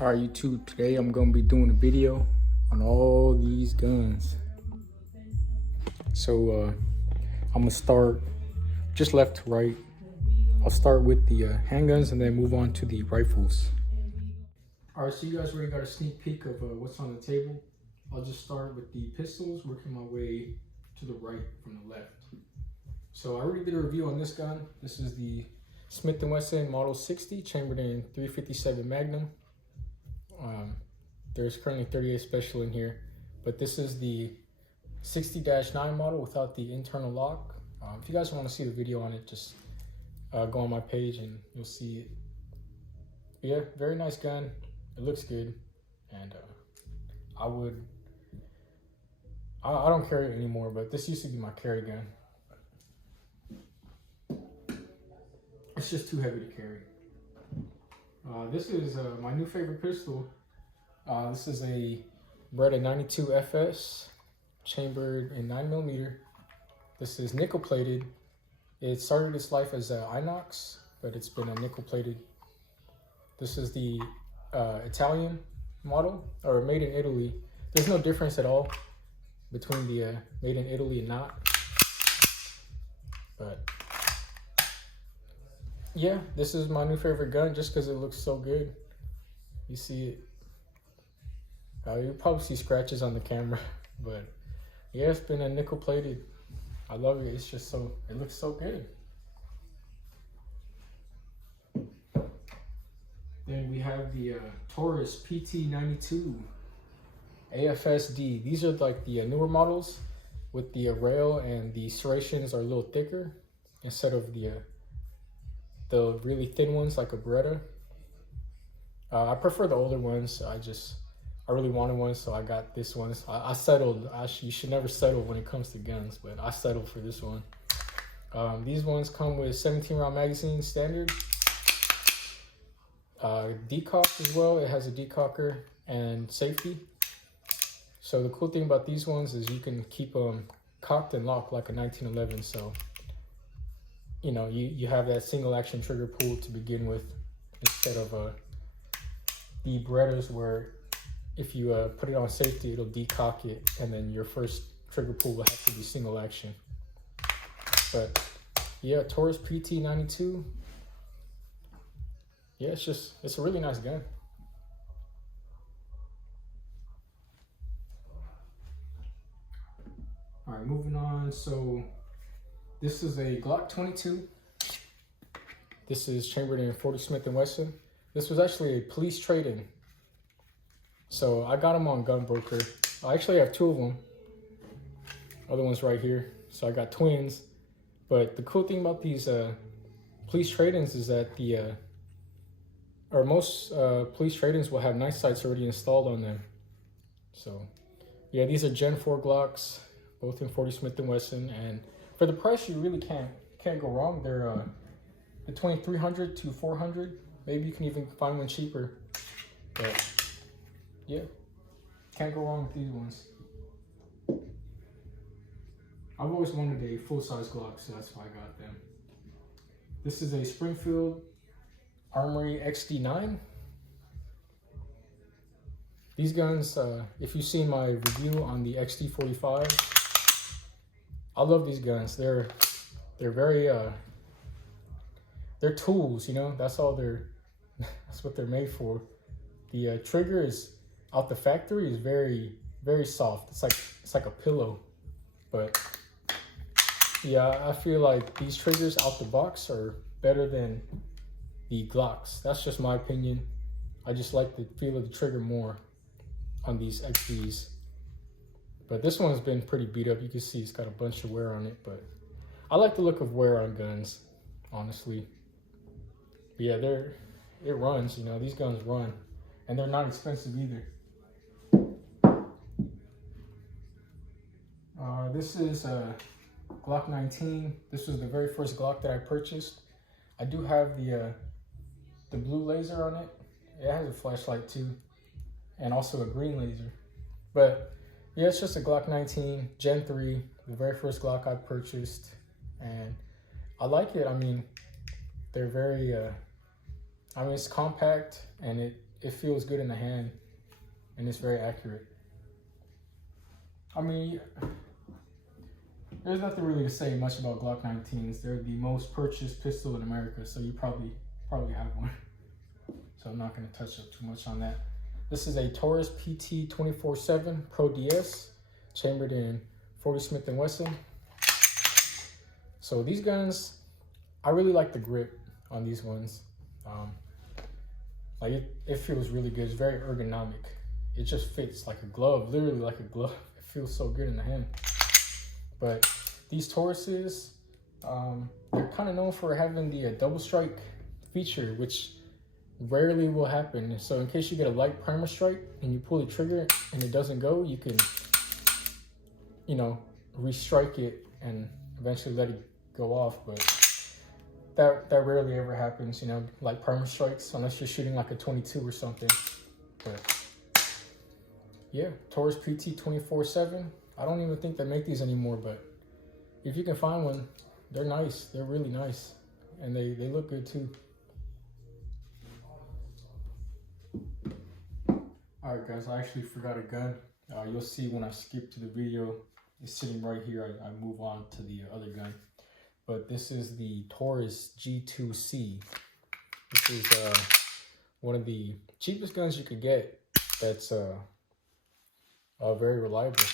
Alright YouTube, today I'm going to be doing a video on all these guns. So I'm going to start just left to right. I'll start with the handguns and then move on to the rifles. Alright, so you guys already got a sneak peek of what's on the table. I'll just start with the pistols, working my way to the right from the left. So I already did a review on this gun. This is the Smith & Wesson Model 60 chambered in .357 Magnum. There's currently 38 special in here, but this is the 60-9 model without the internal lock. If you guys want to see the video on it, just go on my page and you'll see it. But yeah, very nice gun. It looks good, and I don't carry it anymore, but this used to be my carry gun. It's just too heavy to carry. This is my new favorite pistol. This is a Beretta 92 FS, chambered in 9mm. This is nickel plated. It started its life as an inox, but it's been a nickel plated. This is the Italian model, or made in Italy. There's no difference at all between the made in Italy and not. But yeah, this is my new favorite gun just because it looks so good. You see it. You'll probably see scratches on the camera, but yeah, it's been a nickel plated. I love it. It's just so, it looks so good. Then we have the Taurus PT92 AFS-D. These are like the newer models with the rail, and the serrations are a little thicker instead of the really thin ones like a Beretta. I prefer the older ones. I really wanted one, so I got this one. I settled. You should never settle when it comes to guns, but I settled for this one. These ones come with 17-round magazine standard. Decocked as well. It has a decocker and safety. So the cool thing about these ones is you can keep them cocked and locked like a 1911. So, you know, you have that single action trigger pull to begin with, instead of the Berettas where if you put it on safety, it'll decock it, and then your first trigger pull will have to be single action. But yeah, Taurus PT92. Yeah, it's a really nice gun. All right, moving on. So this is a Glock 22. This is chambered in 40 Smith & Wesson. This was actually a police trade-in. So I got them on Gunbroker. I actually have two of them. Other one's right here. So I got twins. But the cool thing about these police trade-ins is that most police trade-ins will have night sights already installed on them. So yeah, these are Gen 4 Glocks, both in 40 Smith & Wesson, and for the price you really can't go wrong. They're between $300 to $400. Maybe you can even find one cheaper. But yeah, can't go wrong with these ones. I've always wanted a full-size Glock, so that's why I got them. This is a Springfield Armory XD9. These guns, if you've seen my review on the XD45, I love these guns. They're very they're tools, you know. That's all that's what they're made for. The trigger is out the factory is very, very soft. It's like a pillow. But yeah, I feel like these triggers out the box are better than the Glocks. That's just my opinion. I just like the feel of the trigger more on these XDs. But this one's been pretty beat up. You can see it's got a bunch of wear on it, but I like the look of wear on guns, honestly. But yeah, it runs, you know, these guns run, and they're not expensive either. This is a Glock 19. This was the very first Glock that I purchased. I do have the blue laser on it. It has a flashlight too, and also a green laser. But yeah, it's just a Glock 19 Gen 3, the very first Glock I purchased, and I like it. I mean, they're very, it's compact, and it feels good in the hand, and it's very accurate. I mean, there's nothing really to say much about Glock 19s. They're the most purchased pistol in America, so you probably have one. So I'm not going to touch up too much on that. This is a Taurus PT 24/7 Pro DS, chambered in 40 Smith & Wesson. So these guns, I really like the grip on these ones. Like it feels really good. It's very ergonomic. It just fits like a glove, literally like a glove. It feels so good in the hand. But these Tauruses, they're kind of known for having the double strike feature, which rarely will happen. So in case you get a light primer strike and you pull the trigger and it doesn't go, you can, you know, restrike it and eventually let it go off. But that rarely ever happens, you know, like primer strikes, unless you're shooting like a 22 or something. But yeah, Taurus PT 24/7. I don't even think they make these anymore, but if you can find one, they're nice. They're really nice, and they look good too. All right, guys, I actually forgot a gun. You'll see when I skip to the video, it's sitting right here. I move on to the other gun. But this is the Taurus G2C. This is one of the cheapest guns you could get that's very reliable.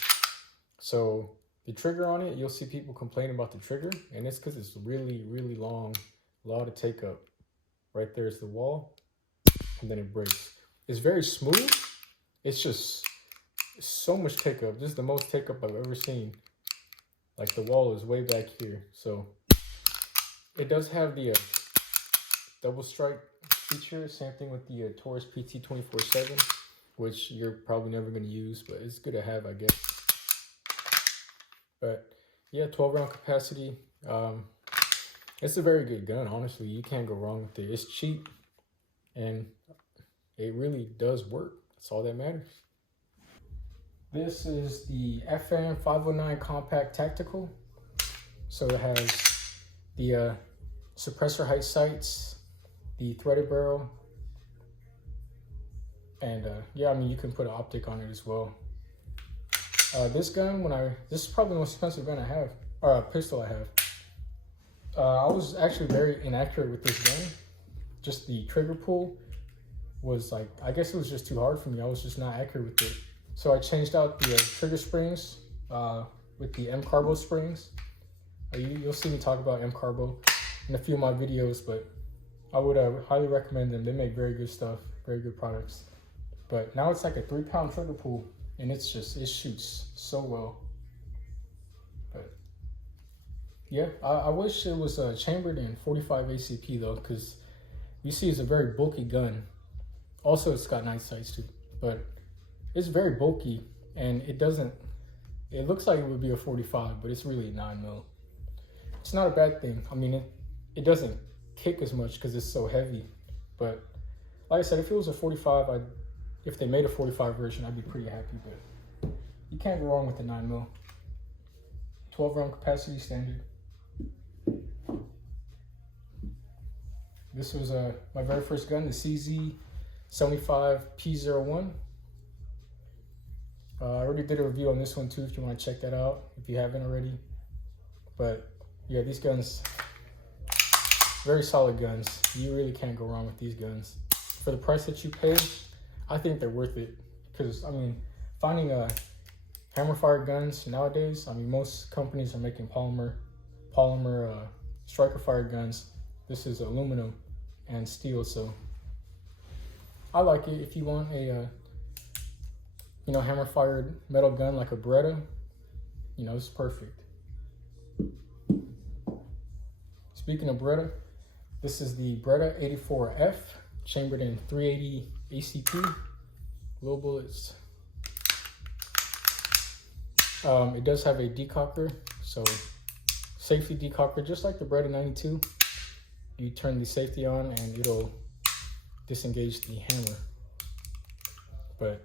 So the trigger on it, you'll see people complain about the trigger, and it's because it's really, really long, a lot of take up. Right there is the wall, and then it breaks. It's very smooth. It's just so much take up. This is the most take up I've ever seen. Like the wall is way back here. So it does have the double strike feature. Same thing with the Taurus PT 24/7, which you're probably never going to use, but it's good to have, I guess. But yeah, 12 round capacity. It's a very good gun, honestly. You can't go wrong with it. It's cheap, and it really does work. That's all that matters. This is the FM 509 Compact Tactical. So it has the suppressor height sights, the threaded barrel, and yeah, I mean, you can put an optic on it as well. This gun, this is probably the most expensive gun I have, or pistol I have. I was actually very inaccurate with this gun. Just the trigger pull was like, I guess it was just too hard for me. I was just not accurate with it. So I changed out the trigger springs with the M-Carbo springs. You'll see me talk about M-Carbo in a few of my videos, but I would highly recommend them. They make very good stuff, very good products. But now it's like a 3-pound trigger pull, and it shoots so well. But yeah, I wish it was chambered in 45 ACP though, because you see it's a very bulky gun. Also, it's got nice sights too, but it's very bulky, and it looks like it would be a 45, but it's really a 9mm. It's not a bad thing. I mean, it doesn't kick as much because it's so heavy, but like I said, if it was a 45, if they made a 45 version, I'd be pretty happy, but you can't go wrong with the 9mm. 12 round capacity standard. This was my very first gun, the CZ75 P01. I already did a review on this one too, if you want to check that out, if you haven't already. But yeah, these guns, very solid guns. You really can't go wrong with these guns. For the price that you pay, I think they're worth it. Because, I mean, finding hammer-fired guns nowadays, I mean, most companies are making polymer striker-fired guns. This is aluminum and steel, so I like it. If you want a hammer-fired metal gun like a Beretta, it's perfect. Speaking of Beretta, this is the Beretta 84F, chambered in 380 ACP, low bullets. It does have a decocker, so safety decocker, just like the Beretta 92. You turn the safety on and it'll disengage the hammer. But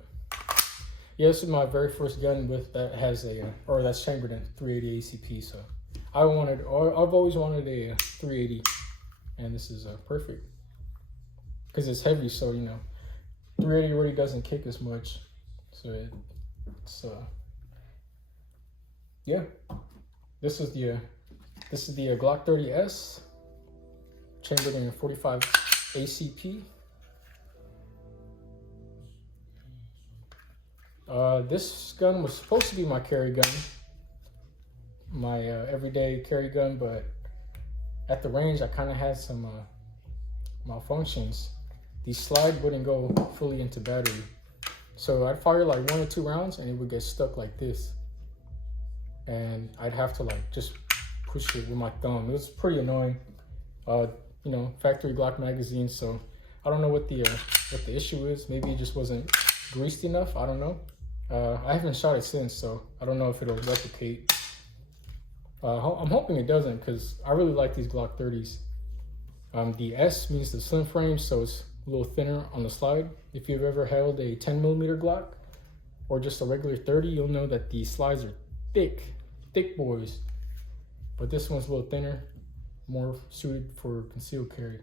yeah, this is my very first gun that has that's chambered in 380 ACP. So I've always wanted a 380, and this is perfect because it's heavy. So 380 really doesn't kick as much. So it's yeah. This is the Glock 30S, chambered in 45 ACP. This gun was supposed to be my carry gun, my everyday carry gun, but at the range I kind of had some malfunctions. The slide wouldn't go fully into battery, so I'd fire like 1 or 2 rounds and it would get stuck like this, and I'd have to like just push it with my thumb. It was pretty annoying. You know, factory Glock magazine, so I don't know what the issue is. Maybe it just wasn't greased enough. I don't know. I haven't shot it since, so I don't know if it'll replicate. I'm hoping it doesn't, because I really like these Glock 30s. The S means the slim frame, so it's a little thinner on the slide. If you've ever held a 10mm Glock or just a regular 30, you'll know that the slides are thick boys. But this one's a little thinner, more suited for concealed carry.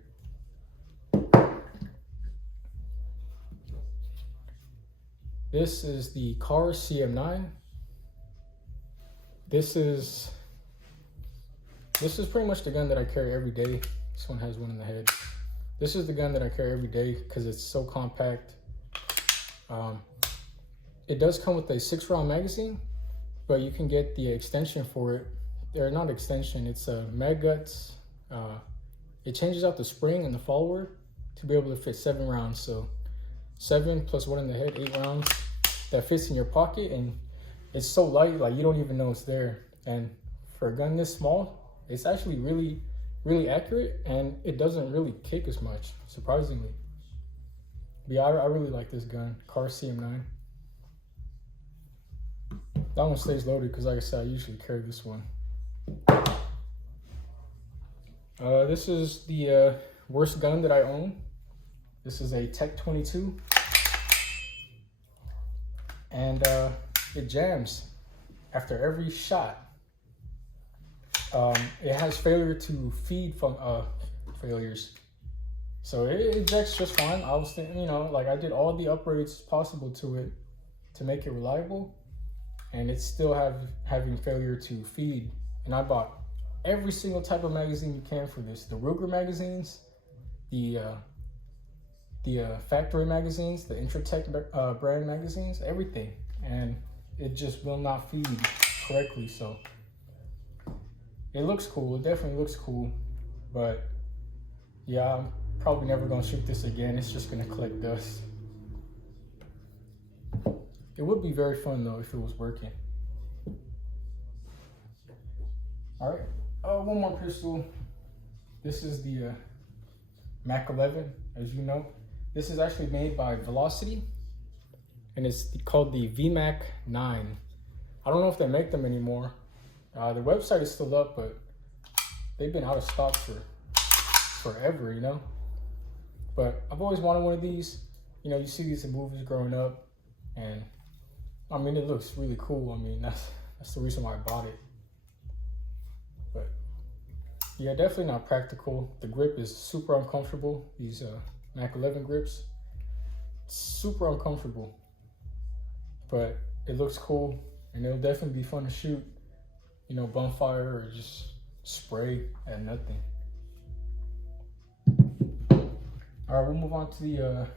This is the Kahr CM9. This is pretty much the gun that I carry every day. This one has one in the head. This is the gun that I carry every day because it's so compact. It does come with a 6-round magazine, but you can get the extension for it. They're not extension, it's a mag guts. It changes out the spring and the follower to be able to fit 7 rounds. So 7 plus 1 in the head, 8 rounds that fits in your pocket, and it's so light, like you don't even know it's there. And for a gun this small, it's actually really accurate, and it doesn't really kick as much, surprisingly. But yeah, I really like this gun, Kahr CM9. That one stays loaded because, like I said, I usually carry this one. This is the worst gun that I own. This is a Tec 22, and it jams after every shot. It has failure to feed from failures, so it ejects just fine. I was thinking, you know, like I did all the upgrades possible to it to make it reliable, and it's still having failure to feed. And I bought every single type of magazine you can for this: the Ruger magazines, the factory magazines, the Intratec brand magazines, everything, and it just will not feed correctly. So it looks cool, it definitely looks cool, but yeah, I'm probably never gonna shoot this again. It's just gonna collect dust. It would be very fun though if it was working. All right, one more pistol. This is the Mak-11, as you know. This is actually made by Velocity, and it's called the VMAC 9. I don't know if they make them anymore. The website is still up, but they've been out of stock for forever, you know? But I've always wanted one of these. You know, you see these in movies growing up, and I mean, it looks really cool. I mean, that's the reason why I bought it. But yeah, definitely not practical. The grip is super uncomfortable. These Mak-11 grips, super uncomfortable, but it looks cool, and it'll definitely be fun to shoot, you know, bonfire or just spray at nothing. All right, we'll move on to the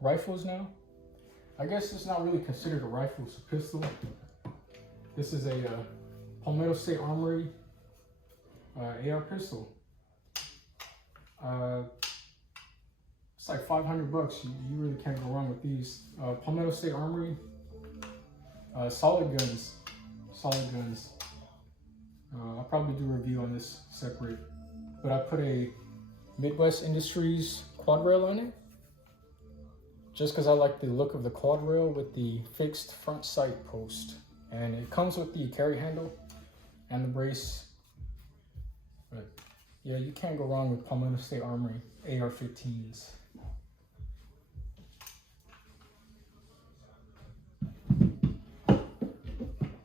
rifles now. I guess it's not really considered a rifle, it's a pistol. This is a Palmetto State Armory AR pistol. It's like 500 bucks. You really can't go wrong with these. Palmetto State Armory. Solid guns. I'll probably do a review on this separate. But I put a Midwest Industries quad rail on it, just because I like the look of the quad rail with the fixed front sight post. And it comes with the carry handle and the brace. But yeah, you can't go wrong with Palmetto State Armory AR-15s.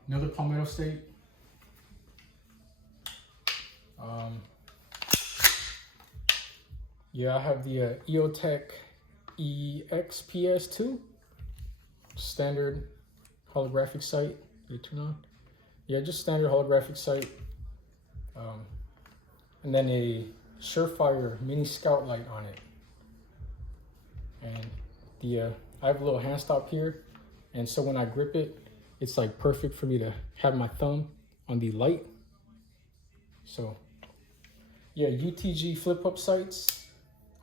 Another Palmetto State. Yeah, I have the EOTech EXPS2, standard holographic sight. They turn on. Yeah, just standard holographic sight. And then a Surefire mini scout light on it. And the I have a little hand stop here, and so when I grip it, it's like perfect for me to have my thumb on the light. So yeah, UTG flip up sights.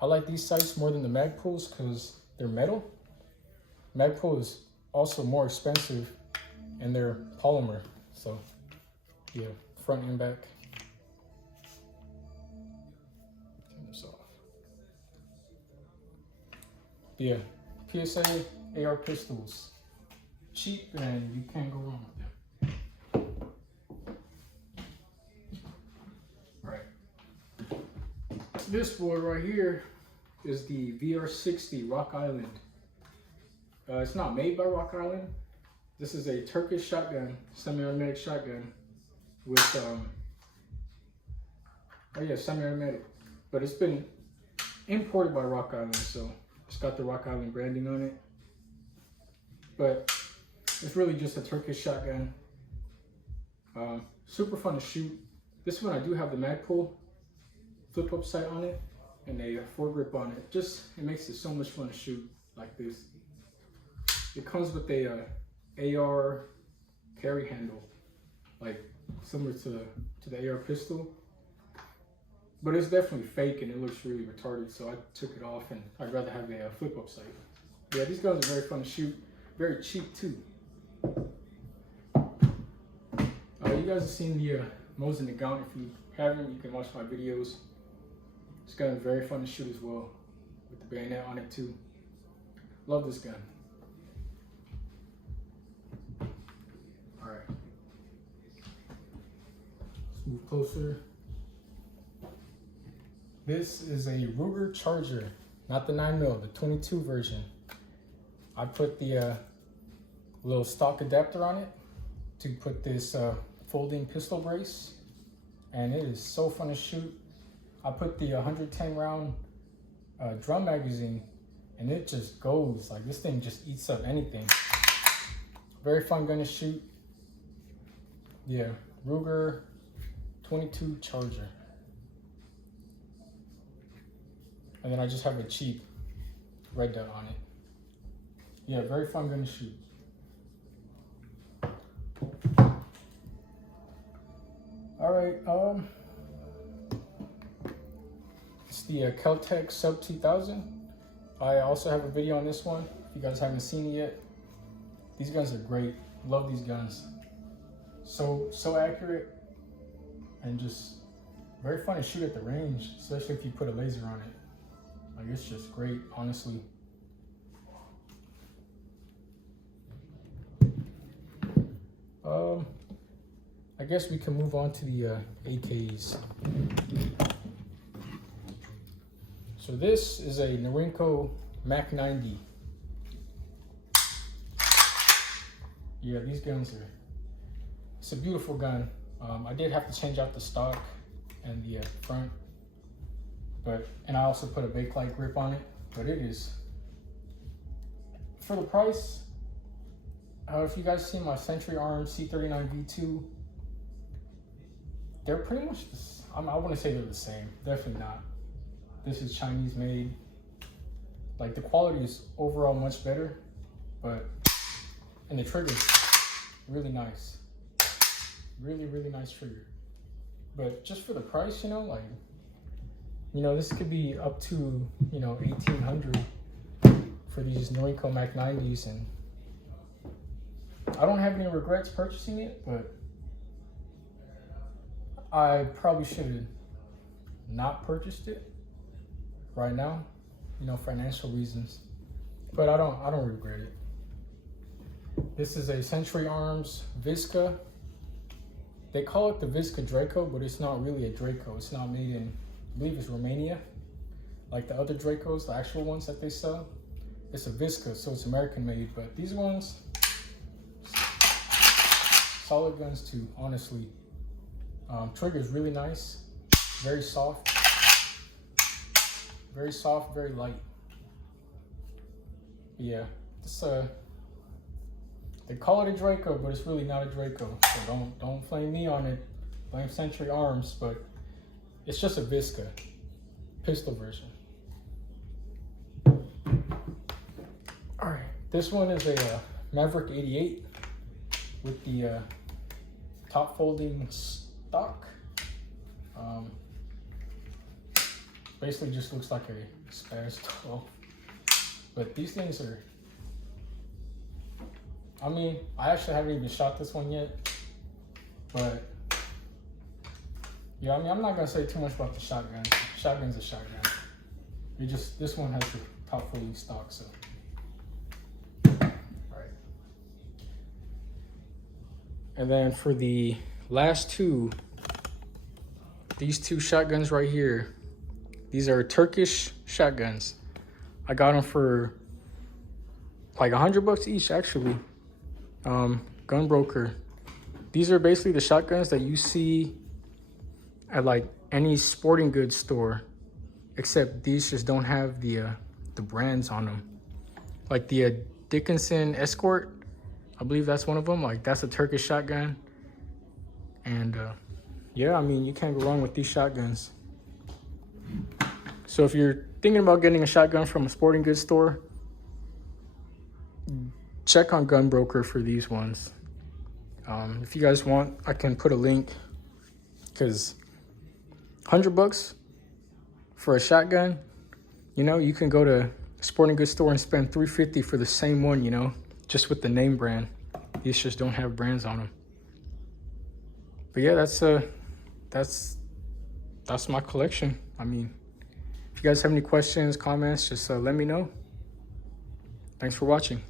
I like these sights more than the Magpuls because they're metal. Magpul is also more expensive and they're polymer. So yeah, front and back. Turn this off. Yeah, PSA AR pistols. Cheap and you can't go wrong with them. Right. This boy right here is the VR60 Rock Island. It's not made by Rock Island. This is a Turkish shotgun, semi-automatic shotgun with, semi-automatic. But it's been imported by Rock Island, so it's got the Rock Island branding on it. But it's really just a Turkish shotgun. Super fun to shoot. This one I do have the Magpul flip up sight on it and a foregrip on it. It makes it so much fun to shoot like this. It comes with a AR carry handle, like similar to the AR pistol. But it's definitely fake and it looks really retarded, so I took it off and I'd rather have a flip up sight. Yeah, these guns are very fun to shoot. Very cheap too. You guys have seen the Mosin Nagant. If you haven't, you can watch my videos. This gun is very fun to shoot as well, with the bayonet on it too. Love this gun. All right, let's move closer. This is a Ruger Charger, not the 9mm, the 22 version. I put the little stock adapter on it to put this folding pistol brace, and it is so fun to shoot. I put the 110 round drum magazine, and it just goes, like this thing just eats up anything. Very fun gun to shoot. Yeah, Ruger 22 Charger. And then I just have a cheap red dot on it. Yeah, very fun gun to shoot. All right, it's the Keltec Sub2000. I also have a video on this one. If you guys haven't seen it yet, these guns are great. Love these guns. So accurate and just very fun to shoot at the range, especially if you put a laser on it. Like, it's just great, honestly. I guess we can move on to the AKs. So this is a Norinco Mak-90. Yeah, these guns are, it's a beautiful gun. I did have to change out the stock and the front, and I also put a bakelite grip on it, but it is, for the price, if you guys see my Century Arms C39 V2, they're pretty much, I wouldn't say they're the same, definitely not. This is Chinese made. Like, the quality is overall much better, and the trigger's really nice. Really, really nice trigger. But just for the price, this could be up to, $1,800 for these Norinco Mak-90s, and I don't have any regrets purchasing it, but I probably should have not purchased it right now, financial reasons. But I don't regret it. This is a Century Arms Vska. They call it the Vska Draco, but it's not really a Draco. It's not made in, I believe it's Romania, like the other Dracos, the actual ones that they sell. It's a Vska, so it's American made, but these ones, solid guns too, honestly. Trigger is really nice, very soft, very light. Yeah, this they call it a Draco, but it's really not a Draco. So don't flame me on it. Blame Century Arms, but it's just a Vska pistol version. All right, this one is a Maverick 88 with the top folding stock. Basically just looks like a spaz 12. But these things are, I mean, I actually haven't even shot this one yet, but yeah, I mean, I'm not gonna say too much about the shotgun. Shotgun's a shotgun. It just, this one has the top folding stock, so. All right. And then for the last two, these two shotguns right here, these are Turkish shotguns. I got them for like $100 each, actually. Gunbroker. These are basically the shotguns that you see at like any sporting goods store, except these just don't have the brands on them. Like the Dickinson Escort, I believe that's one of them. Like that's a Turkish shotgun. And yeah, I mean, you can't go wrong with these shotguns. So if you're thinking about getting a shotgun from a sporting goods store, check on Gunbroker for these ones. If you guys want, I can put a link, because $100 for a shotgun, you know, you can go to a sporting goods store and spend $350 for the same one, you know, just with the name brand. These just don't have brands on them. But yeah, that's my collection. I mean, if you guys have any questions, comments, just let me know. Thanks for watching.